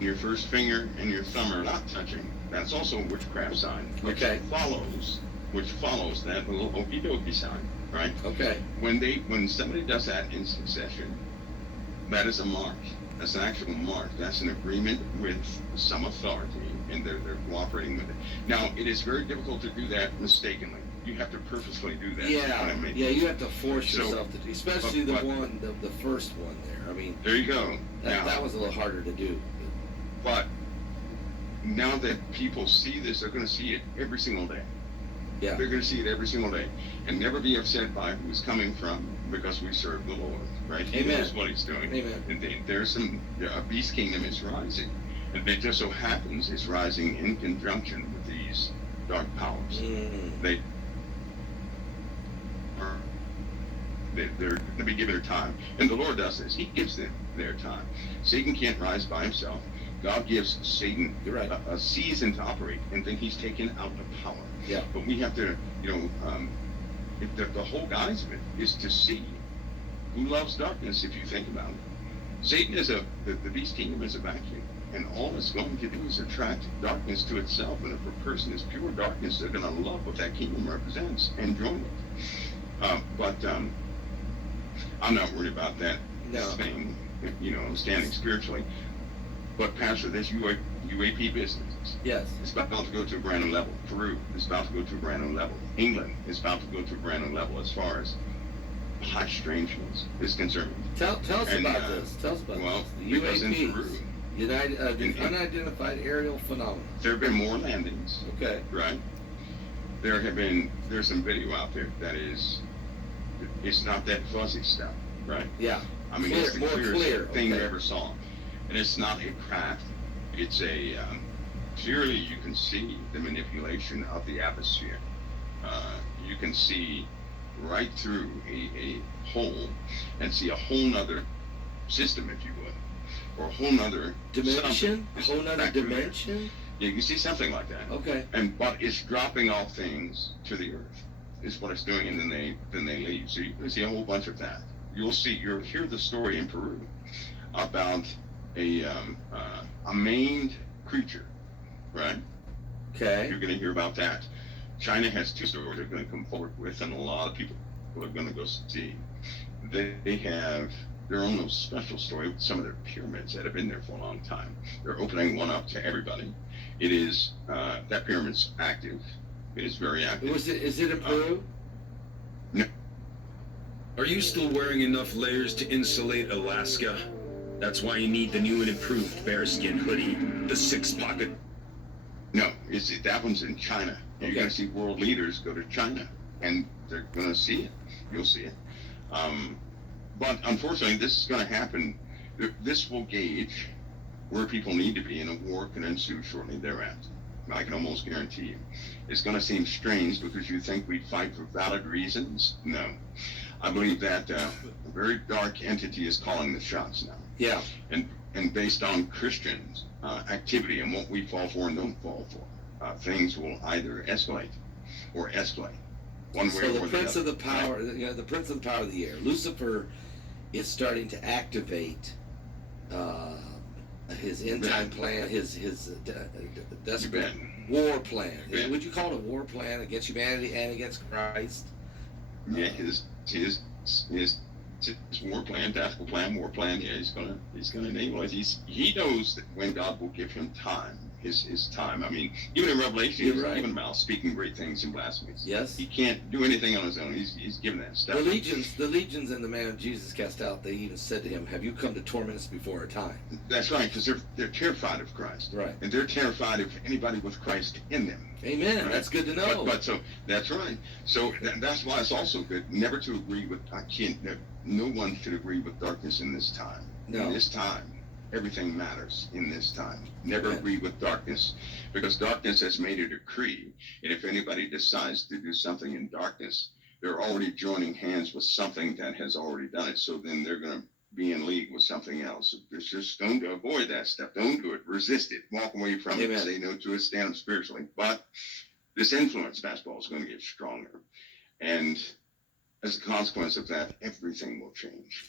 your first finger and your thumb are not touching, that's also a witchcraft sign, Okay. which follows that little okey dokey sign, right? Okay. When somebody does that in succession, that is a mark. That's an actual mark. That's an agreement with some authority, and they're cooperating with it. Now, it is very difficult to do that mistakenly. You have to purposefully do that. Yeah. Yeah. You have to force yourself to do, especially the first one there. I mean, there you go. That was a little harder to do. But now that people see this, they're going to see it every single day. Yeah. They're going to see it every single day, and never be upset by who it's coming from, because we serve the Lord, right? He knows what He's doing. Amen. And a beast kingdom is rising, and it just so happens it's rising in conjunction with these dark powers. They're going to be given their time, and the Lord does this. He gives them their time. Satan can't rise by himself. God gives Satan a season to operate, and then he's taken out of power. Yeah. But we have to, the whole guise of it is to see who loves darkness. If you think about it, Satan is the beast kingdom is a vacuum, and all it's going to do is attract darkness to itself. And if a person is pure darkness, they're going to love what that kingdom represents and join it. But I'm not worried about that thing. I'm standing spiritually. But Pastor, this UAP business, yes, it's about to go to a brand new level. Peru is about to go to a brand new level. England is about to go to a brand new level as far as high strangeness is concerned. Tell us about this. Tell us about this. The because UAPs, in Peru, unidentified aerial phenomena. There have been more landings. Okay. Right. There's some video out there that is, it's not that fuzzy stuff, right? Yeah. I mean, it's the clearest thing you ever saw. And it's not a craft. It's clearly you can see the manipulation of the atmosphere. You can see right through a hole and see a whole nother system, if you would, or a whole nother dimension. A whole nother dimension. Yeah, you can see something like that. Okay. But it's dropping off things to the earth. Is what it's doing, and then they leave. So you can see a whole bunch of that. You'll hear the story in Peru about a maimed creature, right? Okay. You're going to hear about that. China has two stories they're going to come forward with, and a lot of people are going to go see. They have their own little special story with some of their pyramids that have been there for a long time. They're opening one up to everybody. It is that pyramid's active. It is very active. Is it in Peru? No. Are you still wearing enough layers to insulate Alaska? That's why you need the new and improved bearskin hoodie, the 6-pocket. No, that one's in China. Okay. You're going to see world leaders go to China, and they're going to see it. You'll see it. But unfortunately, this is going to happen. This will gauge where people need to be, and a war can ensue shortly thereafter. I can almost guarantee you. It's going to seem strange because you think we'd fight for valid reasons. No. I believe that a very dark entity is calling the shots now. Yeah. And based on Christians' activity and what we fall for and don't fall for, things will either escalate or escalate. One way so or the prince other. of the power, the prince of the power of the air, Lucifer, is starting to activate his end time plan, his desperate war plan. Would you call it a war plan against humanity and against Christ? Yeah, his war plan, tactical plan, war plan. Yeah, he's gonna enable it. He knows that when God will give him time, his time. I mean, even in Revelation, he's given mouth speaking great things and blasphemies. Yes. He can't do anything on his own. He's given that stuff. The legions and the man Jesus cast out, they even said to him, "Have you come to torment us before our time?" That's right, because they're terrified of Christ. Right. And they're terrified of anybody with Christ in them. Amen. Right? That's good to know. But so that's right. So that's why it's also good never to agree with. No one should agree with darkness in this time. No. In this time, everything matters. In this time, never agree with darkness, because darkness has made a decree, and if anybody decides to do something in darkness, they're already joining hands with something that has already done it. So then they're going to be in league with something else. Just don't avoid that stuff. Don't do it. Resist it. Walk away from it. Say no to it. Stand up spiritually. But this influence basketball is going to get stronger, and as a consequence of that, everything will change.